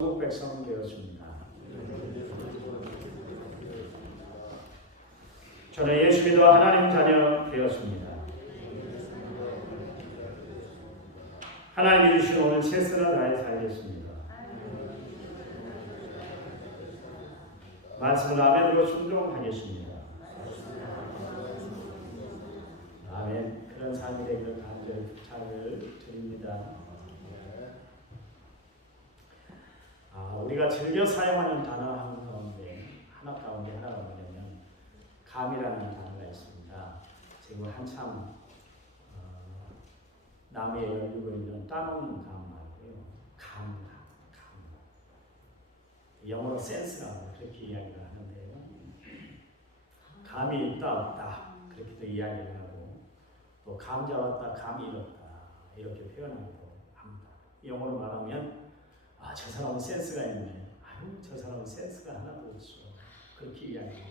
한국 백성 되었습니다. 저는 예수 믿어 하나님 자녀 되었습니다. 하나님이 주신 오늘 최선을 다해 살겠습니다. 말씀을 아멘으로 순종하겠습니다. 아멘. 그런 삶이 되기를 간절히 부탁을 드립니다. 우리가 즐겨 사용하는 단어 하나가 뭐냐면 감이라는 단어가 있습니다. 지금 한참 남에 열리고 있는 따먹는 감 말고요. 감. 영어로 센스라고 그렇게 이야기를 하는데요. 감이 있다 없다 그렇게도 이야기를 하고 또 감 잡았다 감 잃었다 이렇게 표현하기도 합니다. 영어로 말하면 저 사람은 센스가 있네. 저 사람은 센스가 하나도 없어. 그렇게 이야기합니다.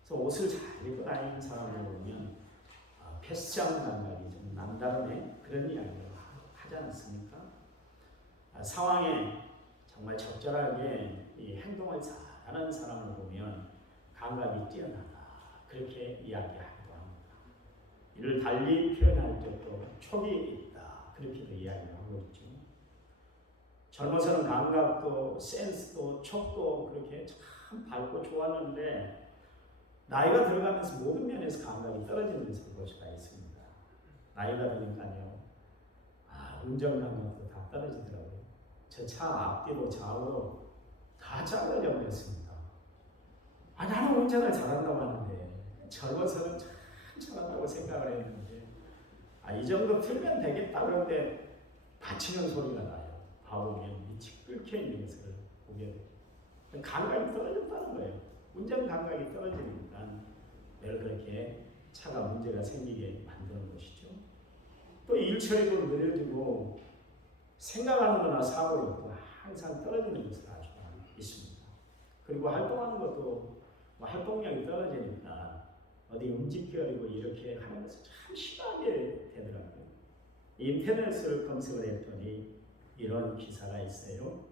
그래서 옷을 잘 입고 다니는 사람을 보면 패션 감각이 좀 남다르네. 그런 이야기를 하지 않습니까? 상황에 정말 적절하게 이 행동을 잘하는 사람을 보면 감각이 뛰어나다. 그렇게 이야기하기도 합니다. 이를 달리 표현할 때도 촉이 있다. 그렇게도 이야기를 하고 있죠. 젊어서는 감각도 센스도 촉도 그렇게 참 밝고 좋았는데 나이가 들어가면서 모든 면에서 감각이 떨어지는 것을 볼 수가 있습니다. 나이가 드니까요. 운전 감각도 다 떨어지더라고요. 저 차 앞뒤로 좌우로 다 잘라져 버렸습니다. 나는 운전을 잘한다고 하는데 젊어서는 참 잘한다고 생각을 했는데 이 정도 틀면 되겠다 그런데 받치는 소리가 나요. 봐보면 밑이 끓여 있는 것을 보게 돼요. 감각이 떨어졌다는 거예요. 운전 감각이 떨어지니까 늘 그렇게 차가 문제가 생기게 만드는 것이죠. 또 일처리도 느려지고 생각하는 거나 사고력도 항상 떨어지는 것을 알 수가 있습니다. 그리고 활동하는 것도 활동량이 떨어지니까 어디 움직여리고 이렇게 하는 것을 참 심하게 되더라고요. 인터넷을 검색을 했더니 이런 기사가 있어요.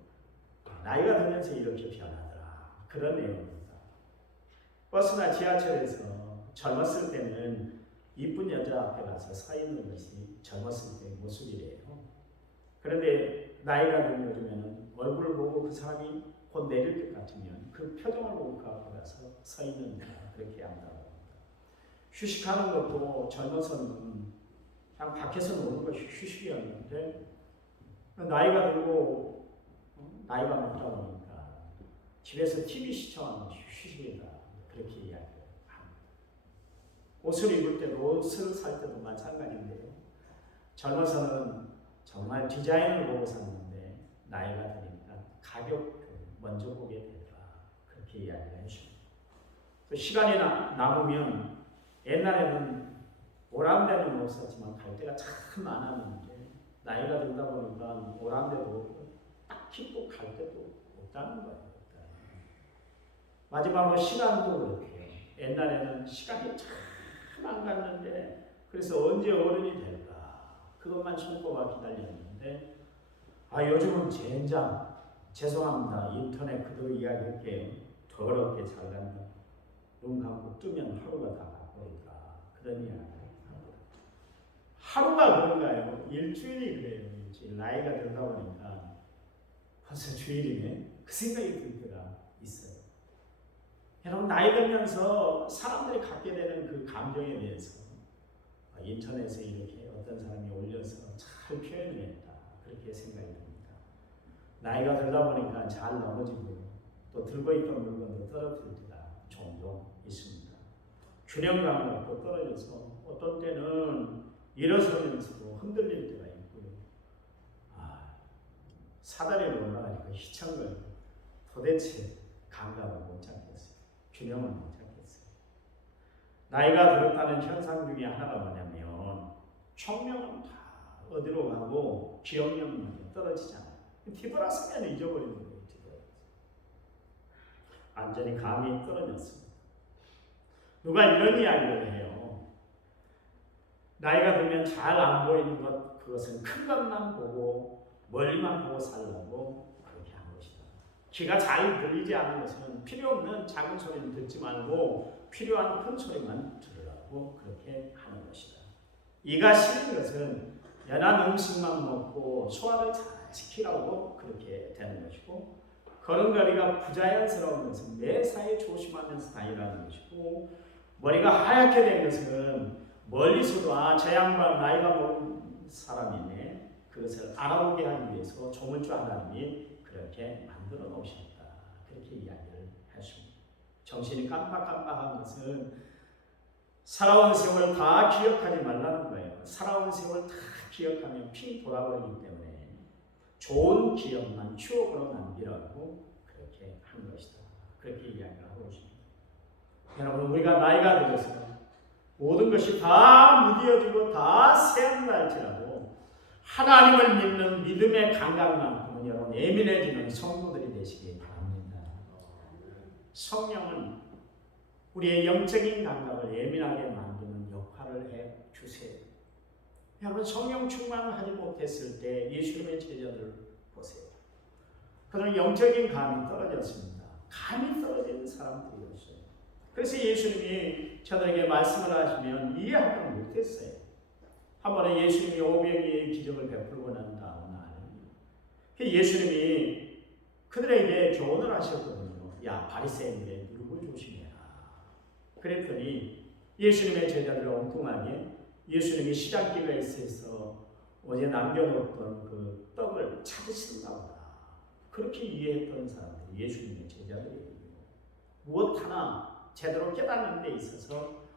나이가 들면서 이렇게 변하더라. 그런 내용입니다. 버스나 지하철에서 젊었을 때는 이쁜 여자 앞에 가서 서 있는 것이 젊었을 때 모습이래요. 그런데 나이가 든 요즘에는 얼굴을 보고 그 사람이 곧 내릴 것 같으면 그 표정을 보고 그 앞에 가서 서 있는다. 그렇게 한다고 합니다. 휴식하는 것도 젊어서는 그냥 밖에서 노는 것이 휴식이었는데 나이가 들고 나이가 먹다 보니까 집에서 TV 시청하는 것이 휴식이다. 그렇게 이야기를 합니다. 옷을 입을 때도 옷을 살 때도 마찬가지인데요. 젊어서는 정말 디자인을 보고 샀는데 나이가 드니까 가격을 먼저 보게 되더라. 그렇게 이야기를 해줍니다. 또 시간이 남으면 옛날에는 오람되는 옷 샀지만 갈 데가 참 많았는데 나이가 들다 보니까 오람되도 딱히 또 갈 데도 없다는 거예요. 마지막으로 시간도 그렇고요. 옛날에는 시간이 참 안 갔는데 그래서 언제 어른이 될까 그것만 손꼽아 기다렸는데 요즘은 젠장 죄송합니다. 인터넷 그대로 이야기할게요. 더럽게 잘 간다. 눈 감고 뜨면 하루가 다 가버리더라. 그런 이야기를 합니다. 하루가 그런가요? 일주일이 그래요. 일주일. 나이가 들다 보니까 벌써 주일이네. 그 생각이 들 때가 있어요. 여러분 나이 들면서 사람들이 갖게 되는 그 감정에 대해서 인터넷에 이렇게 어떤 사람이 올려서 잘 표현을 했다. 그렇게 생각이 듭니다. 나이가 들다 보니까 잘 넘어지고 또 들고 있던 물건도 떨어질 때가 종종 있습니다. 균형감도 떨어져서 어떤 때는 일어서면서도 흔들릴 때가 있고요. 사다리에 올라가니까 휘청거리고 도대체 감각을 못 잡겠어요. 균형을 못 잡겠어요. 나이가 들었다는 현상 중에 하나가 뭐냐면 총명은 다 어디로 가고 기억력은 떨어지잖아요. 뒤돌아서면 잊어버리는 거예요. 완전히 감이 떨어졌습니다. 누가 이런 이야기를 해요. 나이가 들면 잘 안 보이는 것, 그것은 큰 것만 보고 멀리만 보고 살라고 귀가 잘 들리지 않는 것은 필요 없는 작은 소리는 듣지 말고 필요한 큰 소리만 들으라고 그렇게 하는 것이다. 이가 시린 것은 연한 음식만 먹고 소화를 잘 시키라고 그렇게 되는 것이고, 걸음걸이가 부자연스러운 것은 매사에 조심하면서 다니라는 것이고, 머리가 하얗게 된 것은 멀리서도 저 양반 나이가 먹은 사람이네, 그것을 알아보게 하기 위해서 조물주 하나님이 그렇게 만들어 놓으셨다. 그렇게 이야기를 했습니다. 정신이 깜빡깜빡한 것은 살아온 세월 다 기억하지 말라는 거예요. 살아온 세월 다 기억하면 피 돌아버리기 때문에 좋은 기억만 추억으로 남기라고 그렇게 한 것이다. 그렇게 이야기를 하고 있습니다. 여러분, 우리가 나이가 들어서 모든 것이 다 무뎌지고 다 새어날지라도 하나님을 믿는 믿음의 감각만큼은 여러분 예민해지는 성도들이 되시기 바랍니다. 성령은 우리의 영적인 감각을 예민하게 만드는 역할을 해 주세요. 여러분, 성령 충만을 하지 못했을 때 예수님의 제자들을 보세요. 그들은 영적인 감이 떨어졌습니다. 감이 떨어진 사람들이었어요. 그래서 예수님이 저들에게 말씀을 하시면 이해하지 못했어요. 한 번에 예수님이 오병이의 기적을 베풀고 난 다음 날 예수님이 그들에게 교훈을 하셨거든요. 야, 바리새인들의 누룩을 조심해라. 그랬더니 예수님의 제자들 엉뚱하게 예수님이 시장길에 있어서 어제 남겨놓던 그 떡을 찾으신다 보다. 그렇게 이해했던 사람들이 예수님의 제자들이에요. 무엇 하나 제대로 깨닫는 데 있어서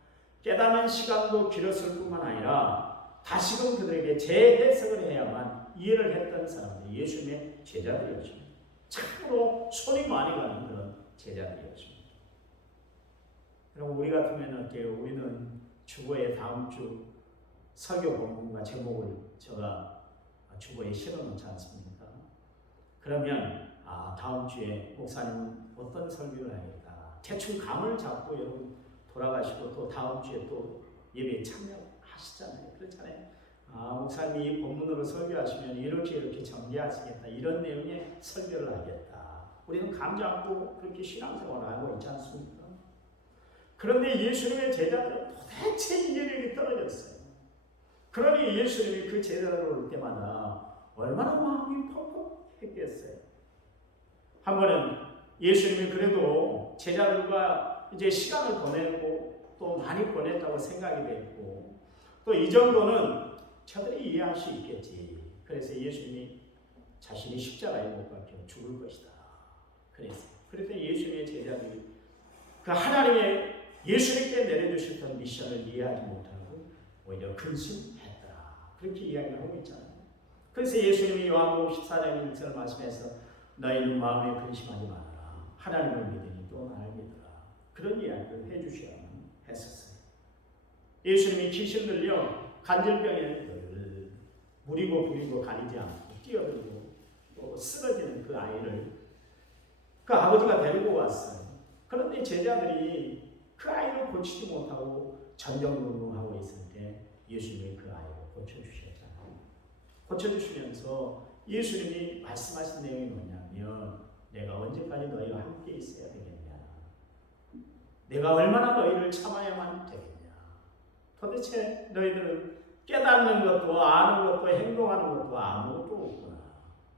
깨닫는 시간도 길었을 뿐만 아니라 다시금 그들에게 재해석을 해야만 이해를 했던 사람들이 예수님의 제자들이었습니다. 참으로 손이 많이 가는 그런 제자들이었습니다. 여러분, 우리 같으면 어때요? 우리는 주보에 다음 주 설교 본문과 제목을 제가 주보에 실어놓지 않습니까? 그러면 다음 주에 목사님 어떤 설교를 하겠다. 대충 감을 잡고 여러분 돌아가시고 또 다음 주에 또 예배에 참여하시잖아요. 그렇잖아요. 목사님이 이 본문으로 설교하시면 이렇게 전개하시겠다. 이런 내용의 설교를 하겠다. 우리는 감 잡고 그렇게 신앙생활을 하고 있지 않습니까? 그런데 예수님의 제자들은 도대체 이해력이 떨어졌어요. 그러니 예수님이 그 제자들을 올 때마다 얼마나 마음이 퍽퍽했겠어요. 한 번은 예수님이 그래도 제자들과 이제 시간을 보내고 또 많이 보냈다고 생각이 됐고, 또 이 정도는 저들이 이해할 수 있겠지. 그래서 예수님이 자신이 십자가에 못 박혀 죽을 것이다. 그래서 예수님의 제자들이 그 하나님의 예수님께 내려주셨던 미션을 이해하지 못하고 오히려 근심했다. 그렇게 이야기를 하고 있잖아요. 그래서 예수님이 요한복음 14장 1절 말씀에서 너희는 마음에 근심하지 말아라. 하나님을 믿으니 또 나를 믿으라. 그런 이야기를 해주셔야만 했었어요. 예수님이 귀신 들려 간질병에 무리고 가리지 않고 뛰어들고 또 쓰러지는 그 아이를 그 아버지가 데리고 왔어요. 그런데 제자들이 그 아이를 고치지 못하고 전전긍긍하고 있을 때 예수님이 그 아이를 고쳐주셨잖아요. 고쳐주시면서 예수님이 말씀하신 내용이 뭐냐면 내가 언제까지 너희와 함께 있어야 되겠냐. 내가 얼마나 너희를 참아야만 되겠냐. 도대체 너희들은 깨닫는 것도 아는 것도 행동하는 것도 아무것도 없구나.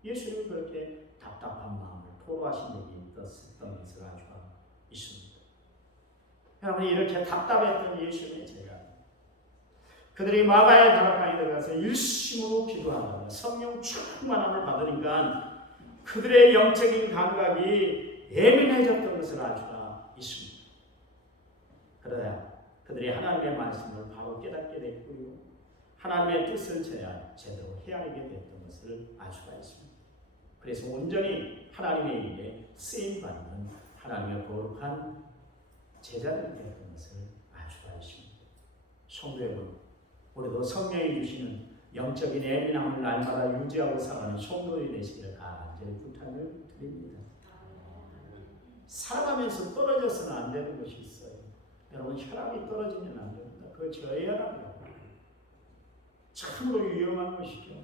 예수님이 그렇게 답답한 마음을 토로하신 적이 있었던 것을 알 수가 있습니다. 여러분, 이렇게 답답했던 예수님의 제자 그들이 마가의 다락방에 들어가서 일심으로 기도하다가 성령 충만함을 받으니까 그들의 영적인 감각이 예민해졌던 것을 알 수가 있습니다. 그러다 그들이 하나님의 말씀을 바로 깨닫게 됐고요. 하나님의 뜻을 제대로 헤아리게 됐던 것을 알 수가 있습니다. 그래서 온전히 하나님의 일에 쓰임받는 하나님의 거룩한 제자들이 되었던 것을 알 수가 있습니다. 성도 여러분, 우리도 성령이 주시는 영적인 예민함을 날마다 유지하고 살아가는 성도들이 되시기를 간절히 부탁을 드립니다. 살아가면서 떨어져서는 안 되는 것이 있어요. 여러분, 혈압이 떨어지면 안 됩니다. 그거 저혈압이라고. 참으로 위험한 것이죠.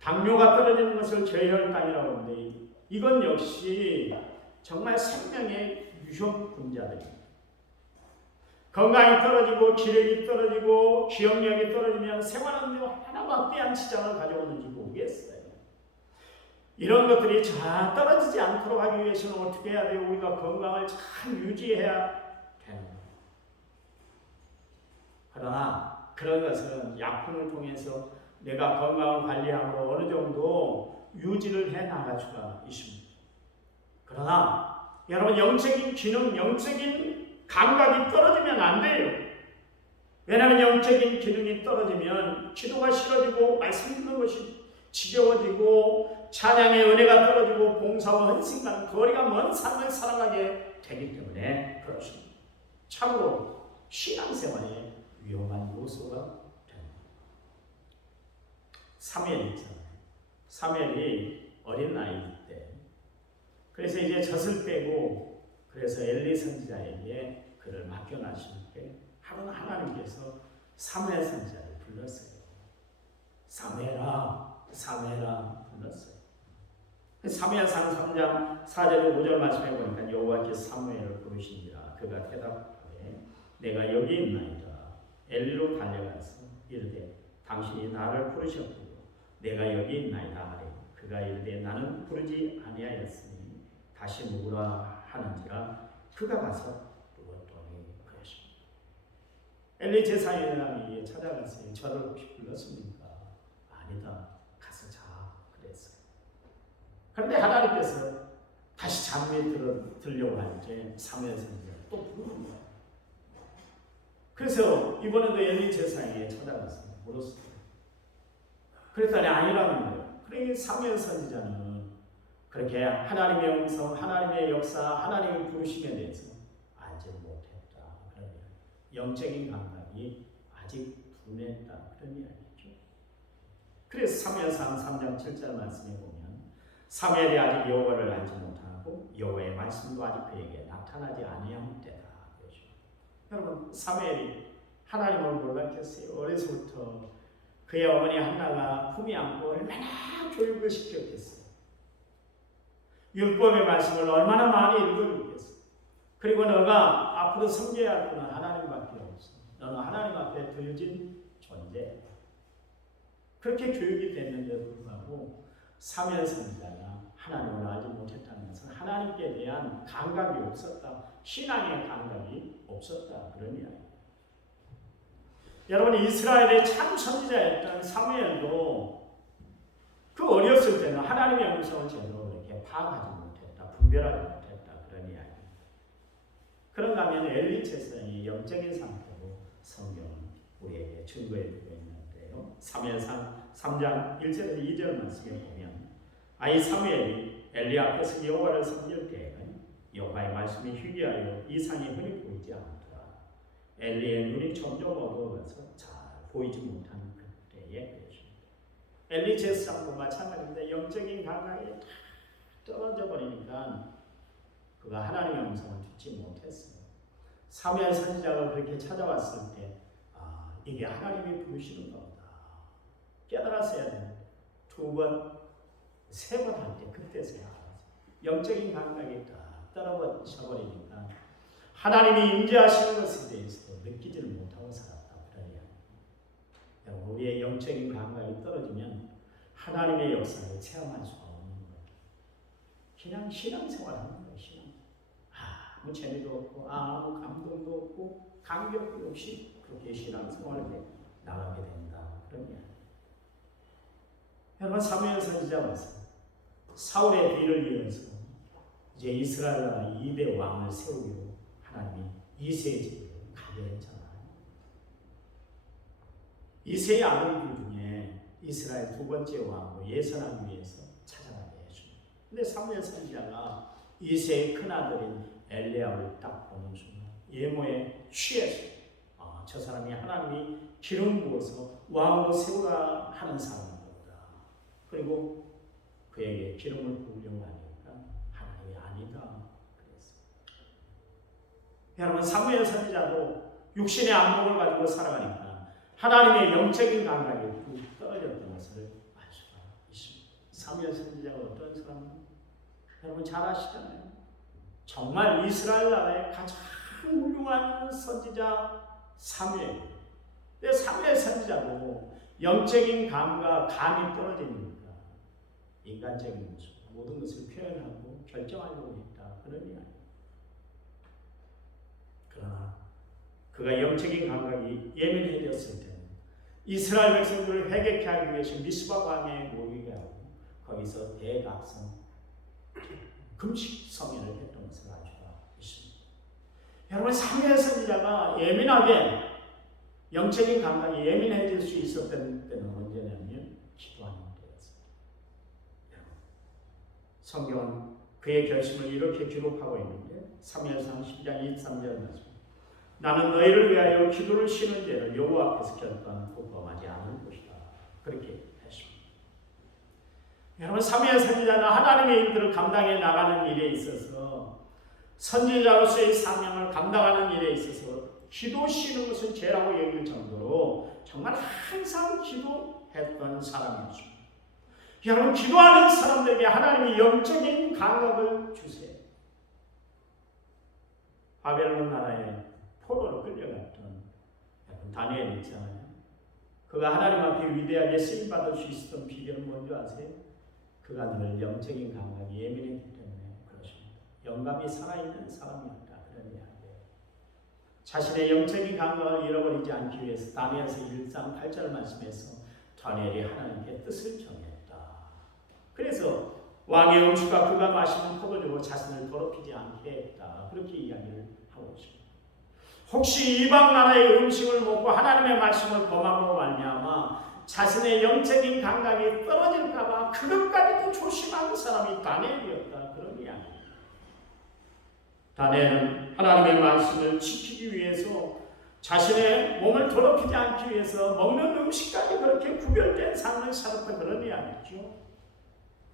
당뇨가 떨어지는 것을 저혈당이라고 하는데 이건 역시 정말 생명의 유효 분자들입니다. 건강이 떨어지고 기력이 떨어지고 기억력이 떨어지면 생활하는데 하나 막대한 지장을 가져오는지 모르겠어요. 이런 것들이 잘 떨어지지 않도록 하기 위해서는 어떻게 해야 돼요? 우리가 건강을 잘 유지해야 되는 거예요. 그러나 그런 것은 약품을 통해서 내가 건강을 관리함으로 어느 정도 유지를 해 나갈 수가 있습니다. 그러나 여러분 영적인 기능, 영적인 감각이 떨어지면 안 돼요. 왜냐하면 영적인 기능이 떨어지면 기도가 싫어지고 말씀 듣는 것이 지겨워지고 찬양의 은혜가 떨어지고 봉사와 헌신과는 거리가 먼 삶을 살아가게 되기 때문에 그렇습니다. 참으로 신앙생활에 위험한 요소가 됩니다. 사무엘 있잖아요. 사무엘이 어린 나이일 때 그래서 이제 젖을 빼고 그래서 엘리 선지자에게 그를 맡겨놨을 때 하나님께서 사무엘 선지자를 불렀어요. 사무엘아, 사무엘아 불렀어요. 사무엘상 3장 4절 5절 말씀해 보니까 여호와께서 사무엘을 부르시니라. 그가 대답하되 내가 여기 있나이다. 엘리로 달려가서 이르되 당신이 나를 부르셨고 내가 여기 있나이다 하되 그가 이르되 나는 부르지 아니하였으니 다시 누구라 하는지라 그가 가서 누웠더니 그랬습니다. 엘리 제사장이 찾아갔어요. 저를 혹시 불렀습니까? 아니다. 가서 자 그랬어요. 그런데 하나님께서 다시 잠에 들려고 할 때 사무엘 선지자를 또 부르는 거예요. 그래서 이번에도 엘리 제사장이 찾아갔어요. 물었어요. 그랬더니 아니라는 거예요. 그러니 사무엘 선지자는 그렇게 하나님의 음성, 하나님의 역사, 하나님의 부르심에 대해서 알지 못했다. 그런 이야기. 영적인 감각이 아직 둔했다. 그런 이야기죠. 그래서 사무엘상 3장 7절 말씀에 보면 사무엘이 아직 여호와를 알지 못하고 여호와의 말씀도 아직 그에게 나타나지 아니한 때다. 여러분 사무엘이 하나님을 몰랐겠어요. 어려서부터 그의 어머니 한나가 품이 안고 얼마나 교육을 시켰겠어요. 율법의 말씀을 얼마나 많이 읽어줬겠어요. 그리고 너가 앞으로 섬겨야 할 분은 하나님밖에 없어. 너는 하나님 앞에 드려진 존재. 그렇게 교육이 됐는데도 불구하고 사무엘 선지자가 하나님을 알지 못했다는 것은 하나님께 대한 감각이 없었다. 신앙의 감각이 없었다. 그런 이야기입니다. 여러분 이스라엘의 참 선지자였던 사무엘도 그 어렸을 때는 하나님의 음성을 제대로 이렇게 파악하지 못했다. 분별하지 못했다. 그런 이야기입니다. 그런가 하면 엘리 제사장이 영적인 상태로 성경은 우리에게 증거해 주고 있는데요. 사무엘상 3장 1절에서 2절 말씀에 보면 아이 사무엘이 엘리 앞에서 여호와를 섬길 때에는 여호와의 말씀이 희귀하여 이상이 흔히 보이지 않더라. 엘리의 눈이 점점 어두워져서 잘 보이지 못하는 그때에 그랬습니다. 엘리 제사장도 마찬가지인데 영적인 감각이 떨어져 버리니까 그가 하나님의 음성을 듣지 못했어요. 사무엘 선지자가 그렇게 찾아왔을 때 이게 하나님이 부르시는 겁니다. 깨달았어야 되는데 두 번, 세 번 할 때 그때서야 알았어요. 영적인 감각이 딱 떨어져버리니까 하나님이 임재하시는 것에 대해서도 느끼지를 못하고 살았다. 그런 이야기. 우리의 영적인 감각이 떨어지면 하나님의 역사를 체험할 수가 없는 거예요. 그냥 신앙생활하는 거예요. 신앙. 아무 재미도 없고 아무 감동도 없고 감격도 없이 그렇게 신앙생활을 나가게 된다. 그런 이야기. 여러분 사무엘 선지자 말씀. 사울의 뒤를 이어서 이제 이스라엘 나라 2대 왕을 세우기로 하나님이 이새의 집으로 가게 했잖아요. 이새의 아들들 중에 이스라엘 두 번째 왕으로 예선하기 위해서 찾아가게 해줍니다. 근데 사무엘 선지자가 이새의 큰아들인 엘리야를 딱 보는 순간 예모에 취해서 저 사람이 하나님이 기름 부어서 왕으로 세우라 하는 사람이다. 그리고 그에게 기름을 부으려고 하니까 하나님이 아니다. 여러분 사무엘 선지자도 육신의 안목을 가지고 살아가니까 하나님의 영적인 감각이 뚝 떨어졌던 것을 알 수가 있습니다. 사무엘 선지자가 어떤 사람입니까? 여러분 잘 아시잖아요. 정말 이스라엘 나라의 가장 훌륭한 선지자 사무엘. 근데 사무엘 선지자도 영적인 감이 떨어집니다. 인간적인 모습, 모든 것을 표현하고 결정하려고 했다. 그런 이야기. 그러나 그가 영적인 감각이 예민해졌을 때는 이스라엘 백성들을 회개케 하기 위해서 미스바 광야에 모이게 하고 거기서 대각성 금식 성회를 했던 것을 알 수가 있습니다. 여러분 사무엘 선지자가 예민하게 영적인 감각이 예민해질 수 있었던 때는 언제냐면 기도하는 때였습니다. 성경은 그의 결심을 이렇게 기록하고 있는데 사무엘상 10장 23절 말씀. 나는 너희를 위하여 기도를 쉬는 죄를 여호와 앞에서 결단하고 범하지 않을 것이다. 그렇게 했습니다. 여러분 사무엘 선지자는 하나님의 일들을 감당해 나가는 일에 있어서 선지자로서의 사명을 감당하는 일에 있어서 기도 쉬는 것은 죄라고 여길 정도로 정말 항상 기도했던 사람이었습니다. 여러분 기도하는 사람들에게 하나님이 영적인 감각을 주세요. 바벨론 나라에 포로로 끌려갔던 다니엘 있잖아요. 그가 하나님 앞에 위대하게 쓰임받을 수 있었던 비결은 뭔지 아세요? 그가 늘 영적인 감각이 예민했기 때문에 그렇습니다. 영감이 살아있는 사람이었다. 그런 이야기예요. 자신의 영적인 감각을 잃어버리지 않기 위해서 다니엘서 1장 8절 말씀에서 다니엘이 하나님께 뜻을 정했다. 그래서 왕의 음식과 그가 마시는 포도주로 자신을 더럽히지 않게 했다. 그렇게 이야기를 하고 있습니다. 혹시 이방 나라의 음식을 먹고 하나님의 말씀을 범함으로 말미암아 자신의 영적인 감각이 떨어질까 봐 그것까지도 조심하는 사람이 다니엘이었다. 그런 이야기입니다. 다니엘은 하나님의 말씀을 지키기 위해서 자신의 몸을 더럽히지 않기 위해서 먹는 음식까지 그렇게 구별된 삶을 살았던 그런 이야기죠.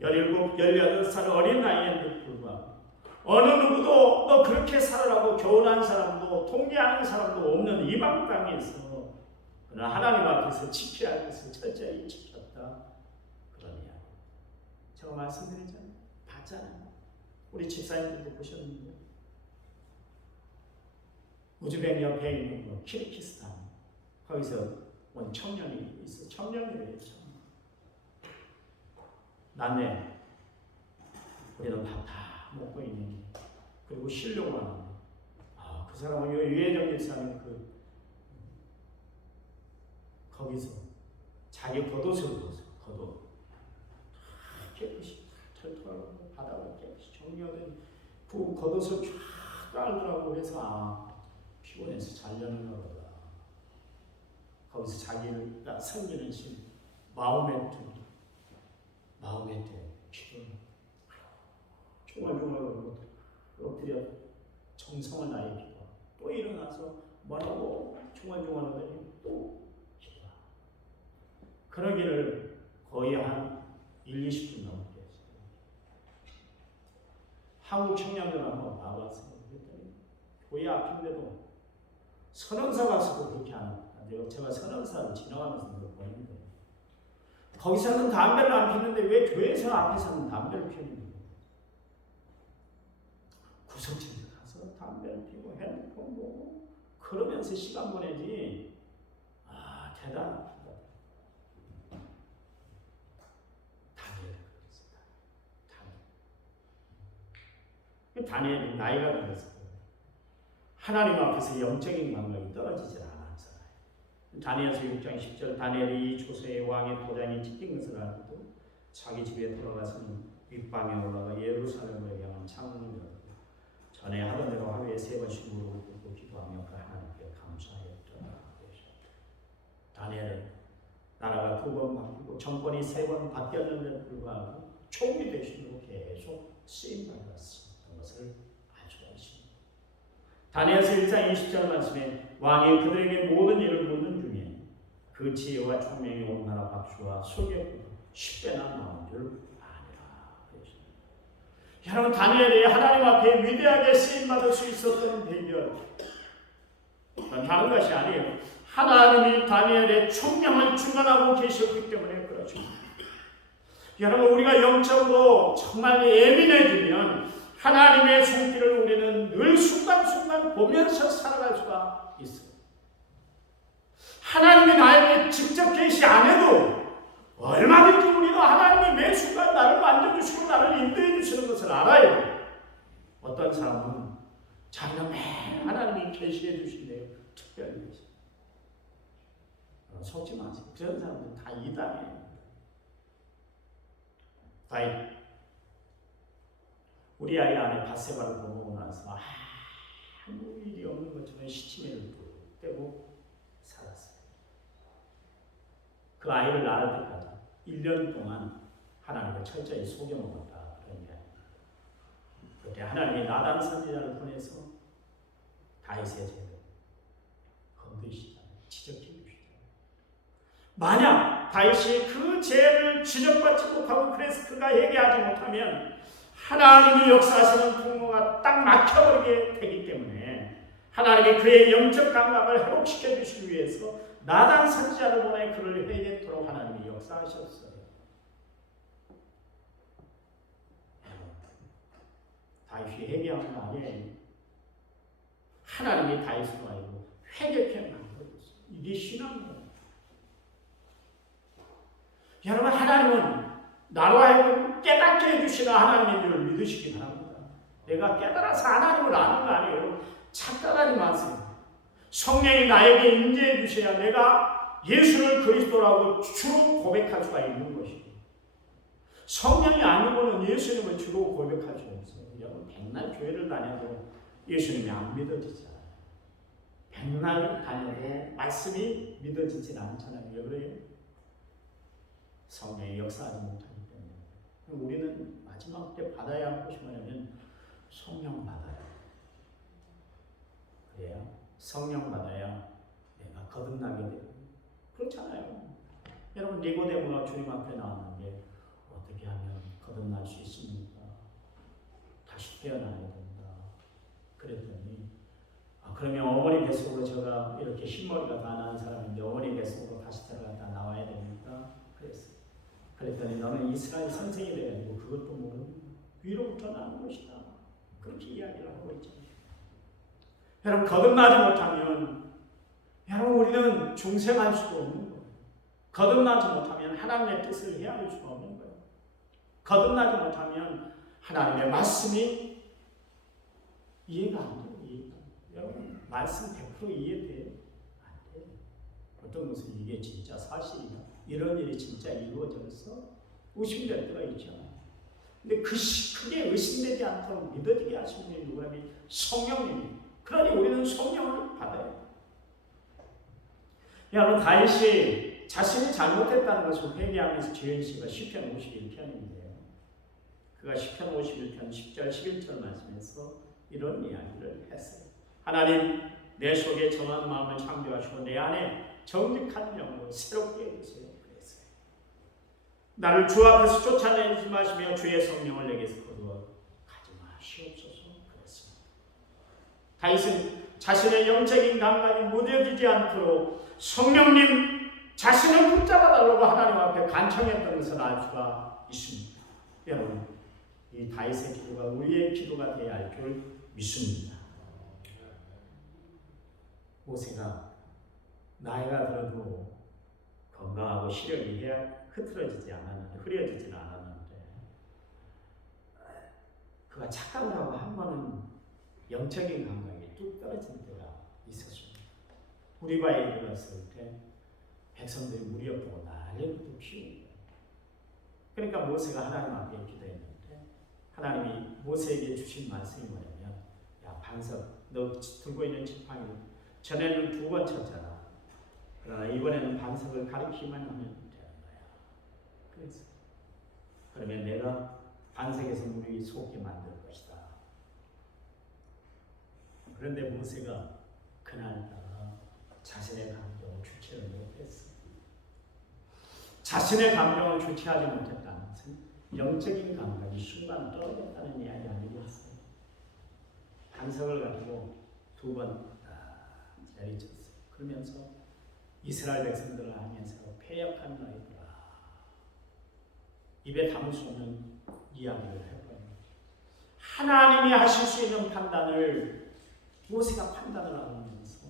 17, 18살 어린 나이에도 불구하고 어느 누구도 너 그렇게 살으라고 교훈한 사람도 통제하는 사람도 없는 이방 땅에서 그러나 하나님 앞에서 지켜야 할 것을 철저히 지켰다. 그런 이야기. 제가 말씀드리잖아요. 봤잖아요. 우리 집사님들도 보셨는데 우즈벡 옆에 있는 키르기스탄 거기서 온 청년이 있어. 청년이래요. 난네 우리는 밥 다 먹고 있는 그리고 쉬려고 하는데 그 사람은 유해정 집사님 거기서 자기 겉옷을 벗어 겉옷 깨끗이 털털하고 바닥을 깨끗이 정리하더니 그 겉옷을 쫙 깔더라고. 그래서 피곤해서 자려는 거다. 거기서 자기가 섬기는 신 마호메트 기도를 중얼중얼 엎드려 정성을 다해 기도. 또 일어나서 뭐라고 중얼중얼 하더니 또 기도. 그러기를 거의 한 20분 넘게 했어요. 한국 청년들 한번 봐봤어요. 그랬더니 교회 앞인데도 선언사 가서도 그렇게 하는 거예요. 제가 선언사를 지나가면서 그걸 보는데 거기서는 담배를 안 피는데 왜 교회에서 앞에서는 담배를 피는 거예요? 구석진데 가서 담배를 피고 핸드폰 보고 그러면서 시간 보내지. 대단하다. 다니엘이 나이가 들었을 때 하나님 앞에서 영적인 감각이 떨어지질 않았잖아요. 다니엘서 6장 10절 다니엘이 이 초소에 왕의 도장이 찍힌 것을 알고 자기 집에 돌아가서는 윗방에 올라가 예루살렘을 향한 창문을 열고 전에 하던 대로 하루에 3번씩 무릎을 꿇고 기도하며 그 하나님께 감사했더라. 다니엘은 나라가 2번 바뀌고 정권이 3번 바뀌었는데도 불구하고 총리 대신으로 계속 쓰임받았던 것을 알 수가 있습니다. 다니엘서 1장 20절 말씀에 왕이 그들에게 모든 일을 묻는 중에 그 지혜와 총명이 온 나라 박수와 소격으로 10배나 나온 줄 아니라. 여러분 다니엘이 하나님 앞에 위대하게 쓰임받을 수 있었던 비결 다른 것이 아니에요. 하나님이 다니엘의 총명을 주관하고 계셨기 때문에 그렇습니다. 여러분, 우리가 영적으로 정말 예민해지면 하나님의 손길을 우리는 늘 순간순간 보면서 살아갈 수가 있어요. 하나님이 나에게 직접 계시 안 해도 얼마든지 우리는 하나님이 매 순간 나를 만져주시고 나를 인도해 주시는 것을 알아야 돼요. 어떤 사람은 자기가 매 하나님이 계시해 주신대요. 특별히 계시. 속지 마세요. 그런 사람들은 다 이단이에요. 다윗, 우리 아이 안에 밧세바를 보고 나서 아무 일이 없는 것처럼 시치미를 떼고 살았어요. 그 아이를 낳을 때까지 1년 동안 하나님을 철저히 속여먹었다. 그런 이야기입니다. 그때 하나님이 나단 선지자를 보내서 다윗의 죄를 건드시잖아요. 지적해 주시잖아요. 만약 다윗이 그 죄를 지적받지 못하고 그래서 그가 회개하지 못하면 하나님이 역사하시는 통로가 딱 막혀버리게 되기 때문에 하나님이 그의 영적 감각을 회복시켜 주시기 위해서 나단 선지자를 보내 그를 회개토록 하나님이 역사하셨어요. 다윗이 회개한 거 아니에요. 하나님이 다윗으로 하여금 회개케 만들었어요. 이게 신앙이에요. 여러분, 하나님은 나로 하여금 깨닫게 해주시는 하나님인 줄 믿으시기 바랍니다. 내가 깨달아서 하나님을 아는 거 아니에요. 착각하지 마세요. 성령이 나에게 임재해 주셔야 내가 예수를 그리스도라고 주로 고백할 수가 있는 것이고, 성령이 아니고는 예수님을 주로 고백할 수 없어요. 여러분, 백날 교회를 다녀도 예수님이 안 믿어지잖아요. 백날 다녀도 말씀이 믿어지진 않잖아요. 왜 그래요? 성령이 역사하지 못하기 때문에. 우리는 마지막 때 받아야 할 것이 뭐냐면 성령 받아요. 그래요? 성령 받아야 내가 거듭나게 돼요. 그렇잖아요. 여러분, 니고데모가 주님 앞에 나왔는데 어떻게 하면 거듭날 수 있습니까? 다시 태어나야 된다. 그랬더니 그러면 어머니 뱃속으로 제가 이렇게 흰머리가 다 난 사람인데 어머니 뱃속으로 다시 들어갔다 나와야 됩니까? 그랬어요. 그랬더니 너는 이스라엘 선생이 돼가지고 그것도 모르는 위로부터 나는 것이다. 그렇게 이야기를 하고 있잖아요. 여러분, 거듭나지 못하면 여러분 우리는 중생할 수도 없는 거예요. 거듭나지 못하면 하나님의 뜻을 헤아릴 수가 없는 거예요. 거듭나지 못하면 하나님의 말씀이 이해가 안 돼요. 여러분, 말씀 100% 이해돼요? 안 돼요. 어떤 것은 이게 진짜 사실이다. 이런 일이 진짜 이루어져서 의심될 때가 있잖아요. 근데 그게 의심되지 않도록 믿어지게 하시는 분이 누구냐면 성령님이에요. 그러니 우리는 성령을 받아요. 여러분, 다윗이 자신이 잘못했다는 것을 회개하면서 지은 시가 시편 51편인데요. 그가 시편 51편 10절 11절 말씀에서 이런 이야기를 했어요. 하나님, 내 속에 정한 마음을 창조하시고 내 안에 정직한 영으로 새롭게 해주세요. 그랬어요. 나를 주 앞에서 쫓아내지 마시며 주의 성령을 내게서 거두어 가지 마시옵소서. 그랬습니다. 다윗은 자신의 영적인 감각이 무뎌지지 않도록 성령님 자신을 붙잡아 달라고 하나님 앞에 간청했던 것을 알 수가 있습니다. 여러분, 이 다윗의 기도가 우리의 기도가 되어야 할 줄 믿습니다. 모세가 나이가 들어도 건강하고 시력이 흐트러지지 않았는데, 흐려지지는 않았는데, 그가 착각을 하고 한 번은 영적인 감각이 뚝 떨어진 때가 있었습니다. 우리바에 이르렀을 때 백성들이 무리였다고 난리부터 피우는 거예요. 그러니까 모세가 하나님 앞에 기도했는데 하나님이 모세에게 주신 말씀이 뭐냐면, 야, 반석, 너 들고 있는 지팡이 전에는 2번 쳤잖아. 그러나 이번에는 반석을 가리키기만 하면 되는 거야. 그래서 그러면 내가 반석에서 물이 솟게 만들 것이다. 그런데 모세가 그날따라 자신의 감정을 주체를 못했어. 자신의 감정을 주체하지 못했다는 것은 영적인 감각이 순간 떨어졌다는 이야기 아니겠어요? 반석을 가지고 2번 내리쳤어요. 그러면서 이스라엘 백성들을 하면서 패역한 너희들아, 입에 담을 수 없는 이야기를 해버려요. 하나님이 하실 수 있는 판단을 모세가 판단을 하면서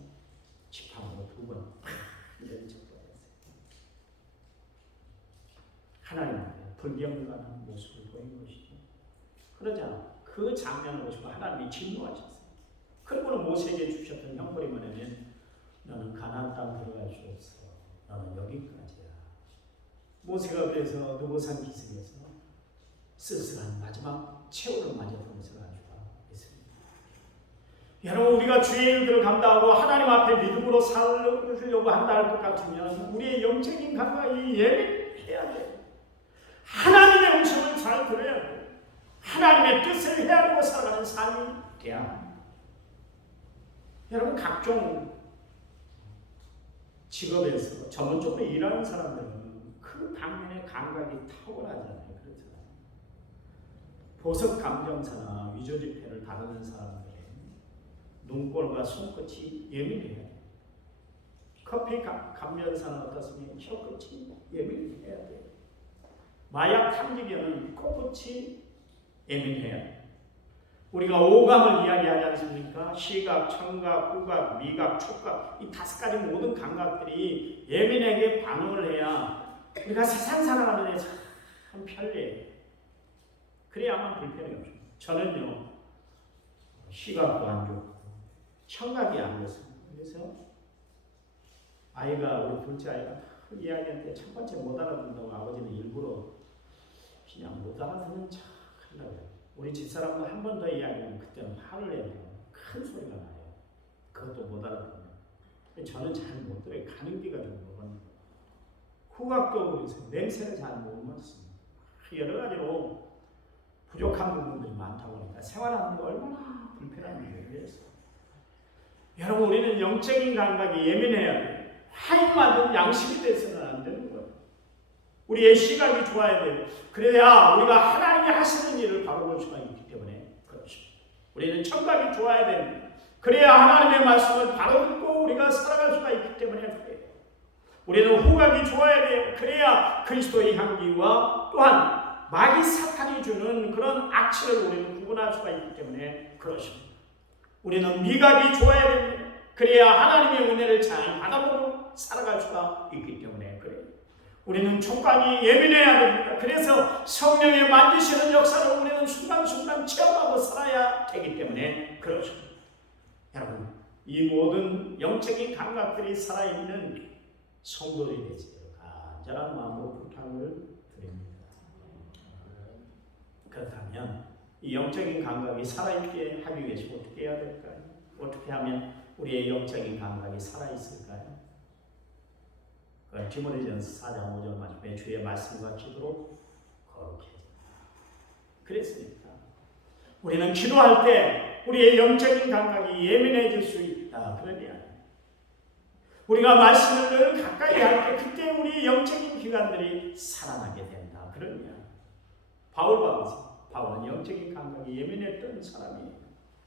지팡이로 2번 내리쳐버렸어요. 하나님한테 불경건한 모습을 보인 것이죠. 그러자 그 장면을 보시고 하나님이 진노하셨어요. 그리고는 모세에게 주셨던 형벌이 뭐냐면 너는 가나안 땅 들어갈 수 없어. 너는 여기까지야. 모세가 그래서 느보산 기슭에서 쓸쓸한 마지막 최후를 맞았던 것을 알 수가 있습니다. 여러분, 우리가 주의 일들을 감당하고 하나님 앞에 믿음으로 살려고 한다 할 것 같으면 우리의 영적인 감각이 예민해야 돼요. 하나님의 음성을 잘 들어야 돼요. 하나님의 뜻을 헤아리고 살아가는 삶이 돼야 합니다. 여러분, 각종 직업에서 전문적으로 일하는 사람들은 그 방면의 감각이 탁월하잖아요. 그렇잖아요. 보석 감정사나 위조 지폐를 다루는 사람들은 눈꼴과 손끝이 예민해야 돼요. 커피 감면사는 어떻습니까? 혀끝이 예민해야 돼요. 마약 탐지견은 코끝이 예민해야 돼요. 우리가 오감을 이야기하지 않습니까? 시각, 청각, 후각, 미각, 촉각, 이 5가지 모든 감각들이 예민하게 반응을 해야 우리가 세상 살아가는 데 참 편리해요. 그래야만 불편이 없습니다. 저는요, 시각도 안 좋고 청각이 안 좋습니다. 그래서 아이가, 우리 둘째 아이가 이야기할 때 첫 번째 못 알아듣는다고 아버지는 일부러 그냥 못 알아듣는 척 하려고 해요. 우리 집사람도 한 번 더 이야기하면 그때는 화를 내요. 큰 소리가 나요. 그것도 못 알아듣는. 저는 잘 못 들어요. 가는 귀가 좀 먹었는데. 후각도 그래서 냄새를 잘 못 맡습니다. 여러 가지로 부족한 부분들이 많다고 하니까 생활하는 게 얼마나 불편한지 그래서. 여러분, 우리는 영적인 감각이 예민해야 돼요. 하인마들 양식이 돼서는 안 되는 거예요. 우리의 시각이 좋아야 돼요. 그래야 우리가 하나님이 하시는 일을 바로 볼 수가 있기 때문에 그렇죠. 우리는 청각이 좋아야 됩니다. 그래야 하나님의 말씀을 바로 듣고 우리가 살아갈 수가 있기 때문에 그래요. 우리는 후각이 좋아야 돼요. 그래야 그리스도의 향기와 또한 마귀 사탄이 주는 그런 악취를 우리는 구분할 수가 있기 때문에 그렇습니다. 우리는 미각이 좋아야 됩니다. 그래야 하나님의 은혜를 잘 받아보고 살아갈 수가 있기 때문에 그래요. 우리는 촉각이 예민해야 됩니다. 그래서 성령의 만지시는 역사를 우리는 순간순간 체험하고 살아야 되기 때문에 그렇습니다. 여러분, 이 모든 영적인 감각들이 살아있는 성도들이 되시도록 간절한 마음으로 부탁을 드립니다. 그렇다면 이 영적인 감각이 살아있게 하기 위해서 어떻게 해야 될까요? 어떻게 하면 우리의 영적인 감각이 살아있을까요? 디모데전서 4장 5절 말씀에 주의 말씀과 기도로 거룩해. 그랬으니까 우리는 기도할 때 우리의 영적인 감각이 예민해질 수 있다. 그러냐? 우리가 말씀을 늘 가까이 할 때 그때 우리의 영적인 기관들이 살아나게 된다. 그러냐? 바울은 영적인 감각이 예민했던 사람이에요.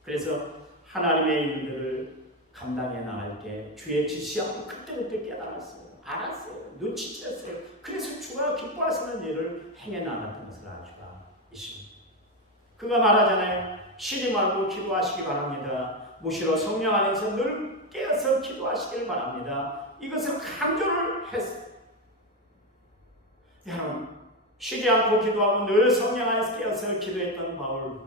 그래서 하나님의 일들을 감당해 나갈 때 주의 지시하고 그때부터 깨달았어요. 알았어요. 눈치챘어요. 그래서 주가 기뻐하시는 일을 행해 나갔던 것을 알 수가 있습니다. 그가 말하잖아요. 쉬지 말고 기도하시기 바랍니다. 무시로 성령 안에서 늘 깨어서 기도하시길 바랍니다. 이것을 강조를 했어요. 여러분, 쉬지 않고 기도하고 늘 성령 안에서 깨어서 기도했던 바울,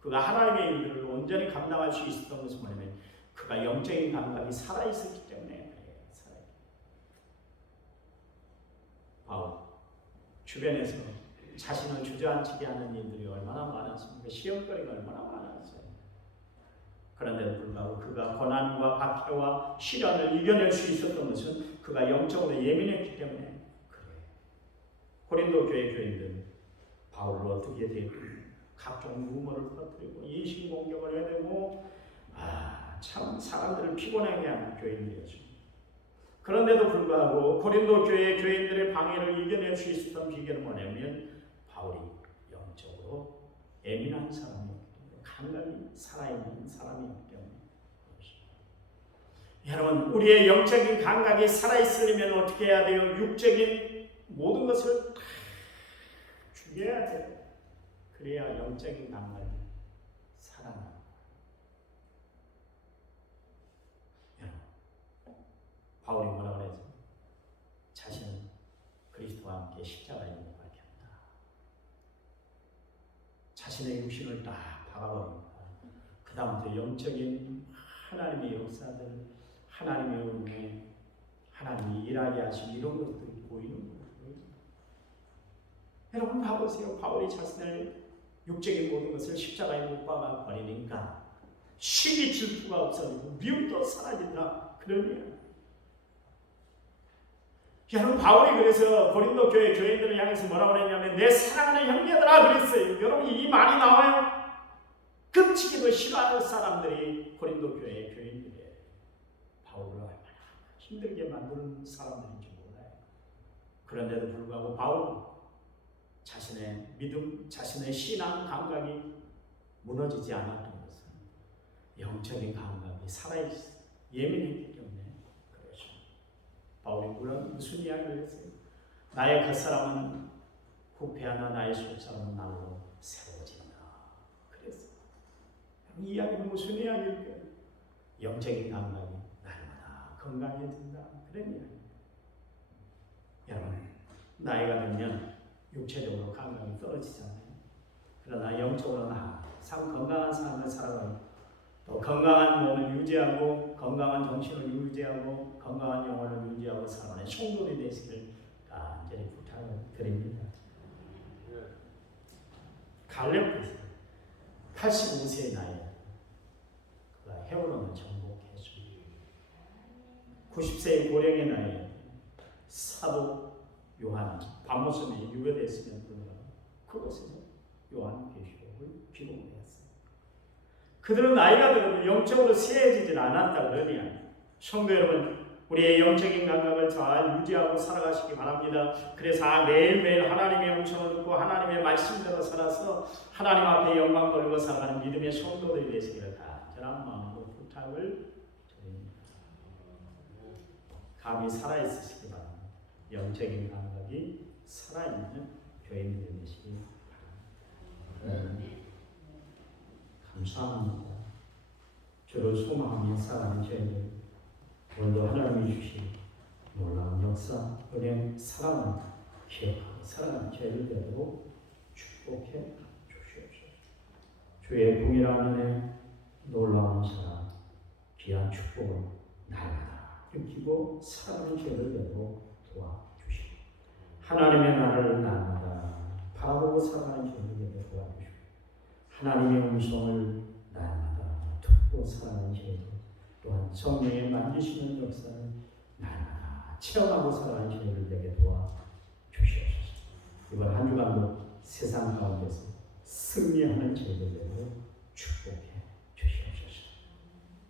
그가 하나님의 일들을 온전히 감당할 수 있었던 것은 뭐냐면 그가 영적인 감각이 살아있었기 때문에 그래요. 바울, 주변에서 자신을 주저앉히게 하는 일들이 얼마나 많았습니까? 시험거리가 얼마나 많았어요. 그런데도 불구하고 그가 고난과 박해와 시련을 이겨낼 수 있었던 것은 그가 영적으로 예민했기 때문에 그래요. 고린도 교회 교인들, 바울로 어떻게 되고 각종 루머를 퍼뜨리고 인신공격을 해야 되고 참 사람들을 피곤하게 하는 교인들이었습니다. 그런데도 불구하고 고린도 교회 교인들의 방해를 이겨낼 수 있었던 비결은 뭐냐면 바울이 영적으로 예민한 사람이었기 때문에 감각이 살아있는 사람이었기 때문에 그렇습니다. 여러분, 우리의 영적인 감각이 살아있으려면 어떻게 해야 돼요? 육적인 모든 것을 죽여야 돼. 그래야 영적인 감각이 살아나. 바울이 뭐라고 그랬죠? 자신은 그리스도와 함께 십자가에 못 박혔다. 자신의 육신을 딱 박아버립니다. 그 다음부터 영적인 하나님의 역사들, 하나님의 은혜, 하나님이 일하게 하신 이런 것들이 보이는 거예요. 여러분 봐보세요. 바울이 자신의 육적인 모든 것을 십자가에 못 박아 버리니까 시기 질투가 없어지고 미움도 사라진다. 그러네요. 여러분 바울이 그래서 고린도 교회 교인들을 향해서 뭐라고 그랬냐면 내 사랑하는 형제들아 그랬어요. 여러분 이 말이 나와요. 끔찍이도 싫어하는 사람들이 고린도 교회 교인들이에요. 바울을 얼마나 힘들게 만드는 사람들인지 몰라요. 그런데도 불구하고 바울은 자신의 믿음, 자신의 신앙 감각이 무너지지 않았던 것은 영적인 감각이 살아있어 예민했기 때문에 그렇죠. 바울이 무슨 이야기를 했어요? 나의 겉사람은 후패하나 나의 속사람은 날로 세워진다. 그랬어요. 이 이야기는 무슨 이야기일까요? 영적인 감각이 날마다 건강해진다. 그런 이야기입니다. 여러분 나이가 들면 육체적으로 감각이 떨어지잖아요. 그러나 영적으로는 항상 건강한 삶을 살아가고 또 건강한 몸을 유지하고 건강한 정신을 유지하고 건강한 영혼을 유지하고 살아가는 성도들이 되시길 간절히 부탁을 드립니다. 갈렙 85세의 나이에 그가 헤브론을 정복했습니다. 90세의 고령의 나이에 사도 요한 밤모섬에 유배됐으면 불구하고 그곳에서 요한계시록을 기록했어요. 그들은 나이가 들어도 영적으로 세해지질 않았다 그러니 성도 여러분 우리의 영적인 감각을 잘 유지하고 살아가시기 바랍니다. 그래서 매일매일 하나님의 음성을 듣고 하나님의 말씀대로 살아서 하나님 앞에 영광 돌리고 살아가는 믿음의 성도들이 되시기를 간절한 마음으로 부탁을 드립니다. 감이 살아있으시기 바랍니다. 영적인 감각이 살아있는 교인들이 되시기 바랍니다. 감사합니다. 주를 소망하며 살아가는 저희들 오늘도 하나님이 주신 놀라운 역사, 은혜, 사랑을 기억하고 살아가는 저희들 되도록 축복해 주시옵소서. 주의 공의라는 은혜, 놀라운 사랑, 귀한 축복을 날마다 느끼고 살아가는 저희들 되도록 도와주시고 하나님의 나라를 날마다 바라보고 살아가는 저희들 되도록 도와주시고 하나님의 음성을 날마다 듣고 살아가는 저희들 또한 성령의 만지시는 역사를 날마다 체험하고 살아가는 저희들 되게 도와주시옵소서. 이번 한 주간도 세상 가운데서 승리하는 저희들 되게 축복해 주시옵소서.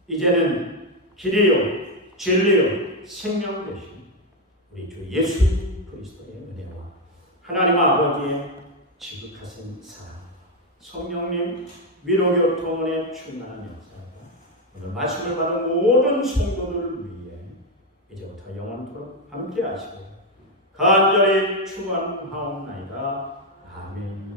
이제는 길이요 진리요 생명 되신 우리 주 예수 그리스도의 은혜와 하나님 아버지의 지극하신 사랑 성령님 위로교통원의 충만한 역사가 오늘 말씀을 받은 모든 성도들을 위해 이제부터 영원토록 함께 하시고 간절히 축원하옵나이다. 아멘.